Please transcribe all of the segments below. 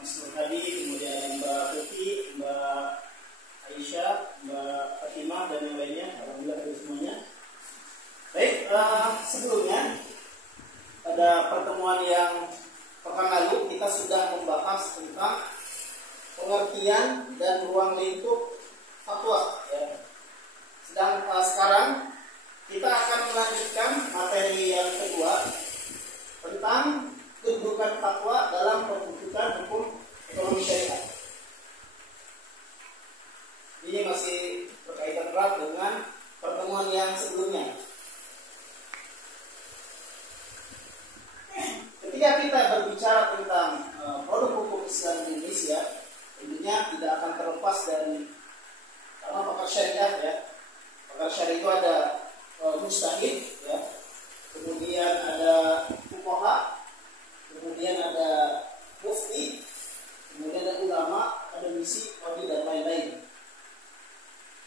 Mas Nur Hadi, kemudian Mbak Tuti, Mbak Aisyah, Mbak Fatimah, dan yang lainnya. Alhamdulillah dari semuanya. Baik, sebelumnya pada pertemuan yang pekan lalu kita sudah membahas tentang pengertian dan ruang lingkup fatwa. Ya. Sedang sekarang kita akan melanjutkan materi yang kedua tentang kedudukan fatwa dalam pembentukan hukum ekonomi syariah. Ini masih berkaitan erat dengan pertemuan yang sebelumnya. Ketika kita berbicara tentang produk hukum Islam di Indonesia, tentunya tidak akan terlepas dari karena pakar syariah ya. Pakar syariah itu ada mujtahid ya. Kemudian ada fuqaha, kemudian ada mufti, kemudian ada ulama, akademisi, qadhi dan lain-lain.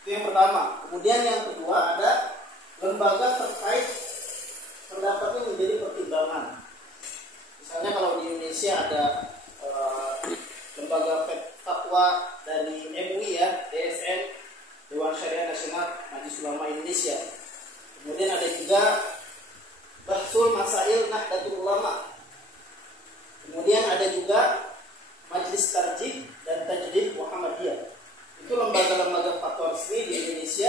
Itu yang pertama. Kemudian yang kedua ada lembaga terkait pendapatnya menjadi pertimbangan. Misalnya kalau di Indonesia ada lembaga fatwa dari MUI ya, DSN, Dewan Syariah Nasional Majelis Ulama Indonesia. Kemudian ada juga Bahsul Masail Nahdlatul Ulama. Kemudian ada juga Majelis Tarjih dan Tajdid Muhammadiyah. Itu lembaga-lembaga fatwa resmi di Indonesia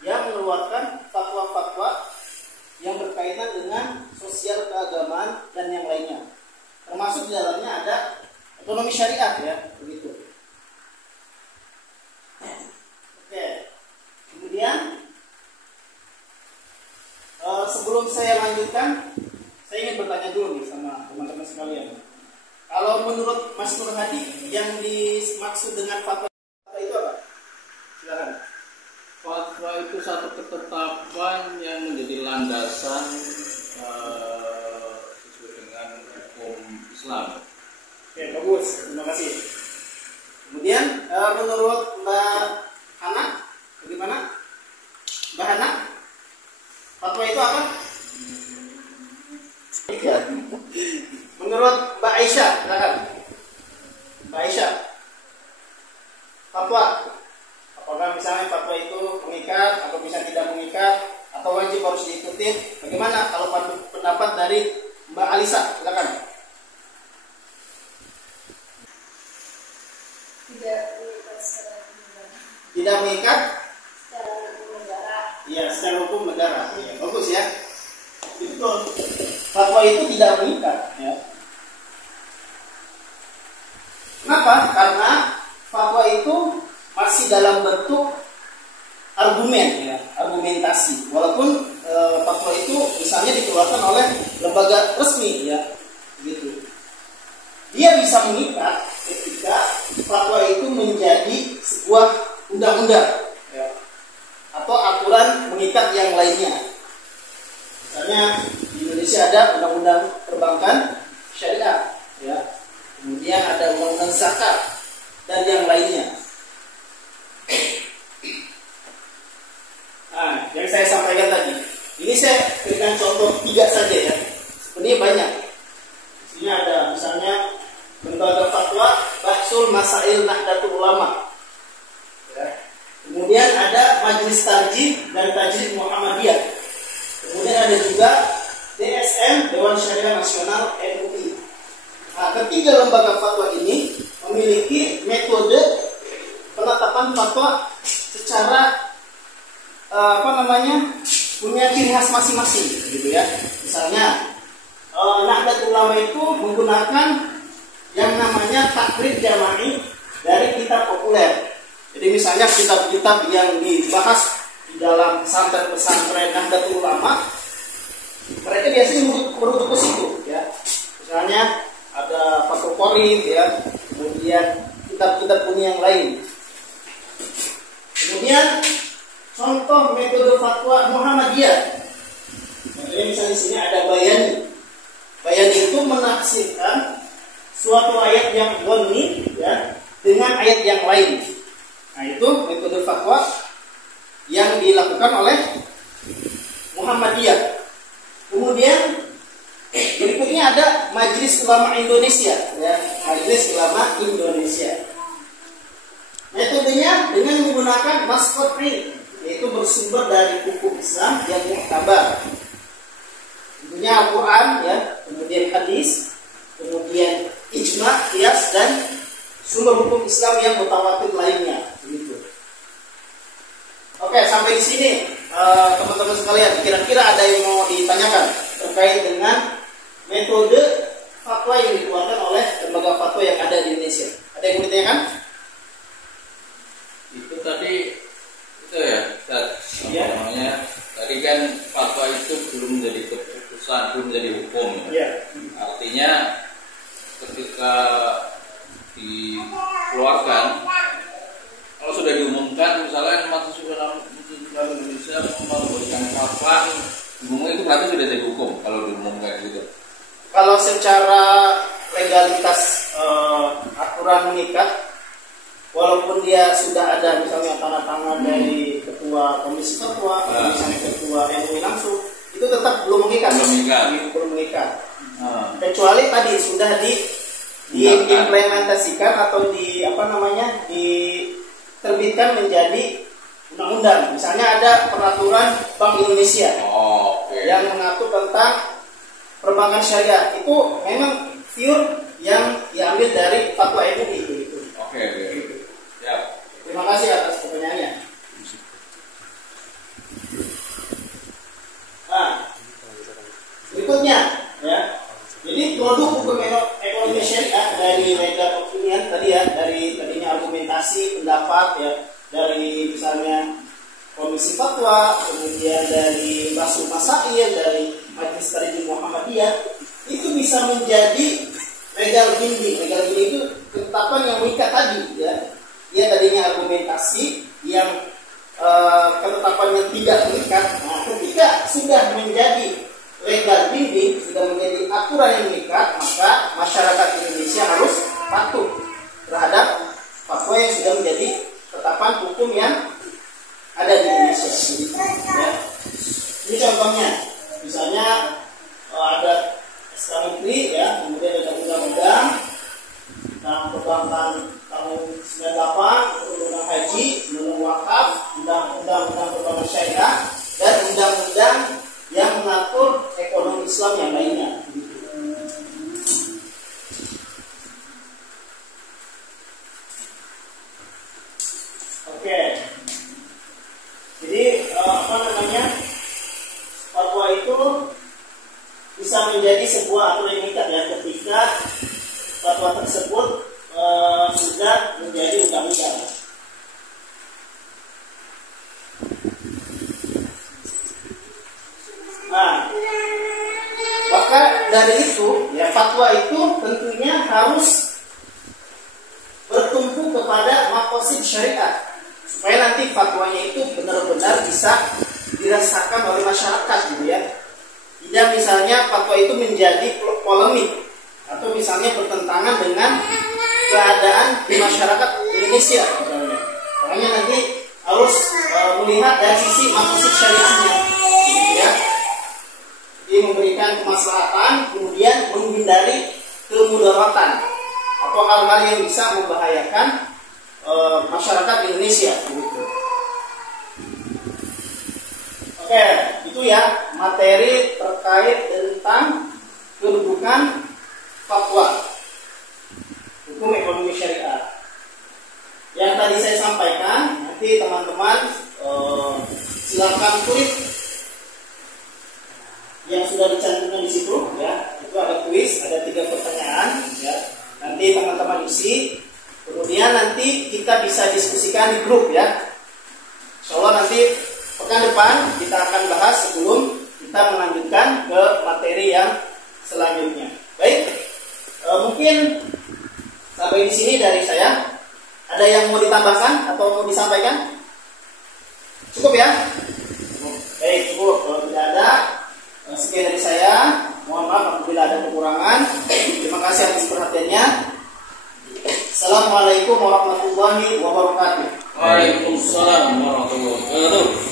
yang mengeluarkan fatwa-fatwa yang berkaitan dengan sosial keagamaan dan yang lainnya. Termasuk di dalamnya ada ekonomi syariah ya, begitu. Oke. Kemudian sebelum saya lanjutkan, saya ingin bertanya dulu nih sama teman-teman sekalian. Kalau menurut Mas Nur Hadi yang dimaksud dengan fatwa itu apa? Silakan. Fatwa itu satu ketetapan yang menjadi landasan sesuai dengan hukum Islam. Oke, bagus. Terima kasih. Kemudian menurut Mbak Hana, bagaimana? Mbak Hana, fatwa itu apa? Menurut Mbak Aisyah, silakan. Mbak Aisyah, fatwa. Apakah misalnya fatwa itu mengikat atau bisa tidak mengikat atau wajib harus diikuti? Bagaimana kalau pendapat dari Mbak Alisa? Silakan. Tidak mengikat secara hukum negara. Iya, secara hukum negara. Ya, bagus ya. Betul. Fatwa itu tidak mengikat ya. Kenapa? Karena fatwa itu masih dalam bentuk argumen ya, argumentasi. Walaupun fatwa itu misalnya dikeluarkan oleh lembaga resmi ya, gitu. Dia bisa mengikat ketika fatwa itu menjadi sebuah undang-undang ya, atau aturan mengikat yang lainnya. Misalnya di Indonesia ada undang-undang perbankan syariah ya. Kemudian ada undang-undang zakat dan yang lainnya. Nah, yang saya sampaikan tadi, ini saya berikan contoh 3 saja ya. Sebenarnya banyak. Di sini ada misalnya lembaga fatwa Bahsul Masail Nahdlatul Ulama. Ya. Kemudian ada Majelis Tarjih dan Tajdid Muhammadiyah. Kemudian ada juga DSN, Dewan Syariah Nasional MUI. Nah, ketiga lembaga fatwa ini memiliki metode penetapan fatwa secara punya ciri khas masing-masing, gitu ya. Misalnya Nahdlatul Ulama itu menggunakan yang namanya takrib jama'i dari kitab populer. Jadi misalnya kitab-kitab yang dibahas di dalam pesantren-pesantren Nahdlatul Ulama, mereka biasanya merujuk ke situ, ya. Misalnya ada Fathul Qorib, ya, kemudian kitab-kitab kuning yang lain. Kemudian contoh metode fatwa Muhammadiyah. Jadi misalnya di sini ada Bayani. Bayani itu menafsirkan suatu ayat yang dhanni ya dengan ayat yang lain. Nah, itu metode fatwa yang dilakukan oleh Muhammadiyah. Kemudian berikut berikutnya ada Majelis Ulama Indonesia, ya, Majelis Ulama Indonesia. Metodenya dengan menggunakan maskot ilmu, yaitu bersumber dari hukum Islam yang muktabar. Tentunya Al-Quran, ya, kemudian hadis, kemudian ijma, qiyas, dan sumber hukum Islam yang mutawatir lainnya. Begitu. Oke, sampai di sini teman-teman sekalian, kira-kira ada yang mau ditanyakan terkait dengan metode fatwa yang dikeluarkan oleh lembaga fatwa yang ada di Indonesia? Ada yang mau ditanyakan? Itu tadi itu ya, Ustaz, Ya. namanya tadi kan fatwa itu belum menjadi keputusan, belum menjadi hukum. Ya. Artinya ketika dikeluarkan, kalau sudah diumumkan, misalnya Majelis Ulama Indonesia memberikan fatwa, diumumkan itu berarti sudah jadi hukum kalau diumumkan gitu. Kalau secara legalitas aturan mengikat, walaupun dia sudah ada misalnya tanda tangan dari ketua komisi fatwa, misalnya ketua MUI langsung, itu tetap belum mengikat. Belum mengikat. Kecuali tadi sudah diimplementasikan atau diterbitkan menjadi undang-undang. Misalnya ada peraturan Bank Indonesia yang mengatur tentang perbankan syariah, itu memang pure yang diambil dari fatwa MUI itu. Oke. Ya. Terima kasih atas pertanyaannya. Nah, berikutnya, ya. Jadi produk hukum ekonomi syariah dari legal opinion tadi ya, dari tadinya argumentasi, pendapat ya, dari misalnya komisi fatwa, kemudian dari Basul Masail, dari Majelis Tarjih Muhammadiyah, itu bisa menjadi legal binding. Legal binding itu ketetapan yang mengikat tadi ya. Dia tadinya argumentasi yang ketetapannya tidak mengikat. Nah, ketika sudah menjadi legal binding, sudah menjadi aturan yang mengikat, maka masyarakat Indonesia harus patuh terhadap fatwa yang sudah menjadi ketetapan hukum yang ada di Indonesia. Ya. Ini contohnya, misalnya ada SK Menteri, ya, kemudian ada undang-undang tentang perbankan tahun 98, undang-undang haji, undang-undang wakaf, undang-undang perbankan syariah, dan undang-undang yang mengatur ekonomi Islam yang lainnya. Oke. Jadi fatwa itu bisa menjadi sebuah aturan yang mengikat ya, ketika fatwa tersebut sudah menjadi undang-undang. Nah, maka dari itu ya, fatwa itu tentunya harus bertumpu kepada maqasid syariat, supaya nanti fatwanya itu benar-benar bisa dirasakan oleh masyarakat gitu ya. Tidak misalnya fatwa itu menjadi polemik atau misalnya bertentangan dengan keadaan di masyarakat Indonesia misalnya. Makanya nanti harus melihat dari sisi maqasid syariatnya gitu ya. Jadi memberikan kemaslahatan, kemudian menghindari kemudaratan atau hal-hal yang bisa membahayakan masyarakat Indonesia begitu. Oke, itu ya materi terkait tentang kedudukan fatwa hukum ekonomi syariah. Yang tadi saya sampaikan, nanti teman-teman silakan klik yang sudah dicantumkan di situ ya. Itu ada kuis, ada 3 pertanyaan ya. Nanti teman-teman isi, kemudian nanti kita bisa diskusikan di grup ya. Insyaallah nanti pekan depan kita akan bahas sebelum kita melanjutkan ke materi yang selanjutnya. Baik, mungkin sampai di sini dari saya. Ada yang mau ditambahkan atau mau disampaikan? Cukup ya? Baik, cukup. Kalau tidak ada, sekian dari saya. Mohon maaf apabila ada kekurangan. Terima kasih atas perhatiannya. Assalamualaikum warahmatullahi wabarakatuh. Waalaikumsalam warahmatullahi wabarakatuh.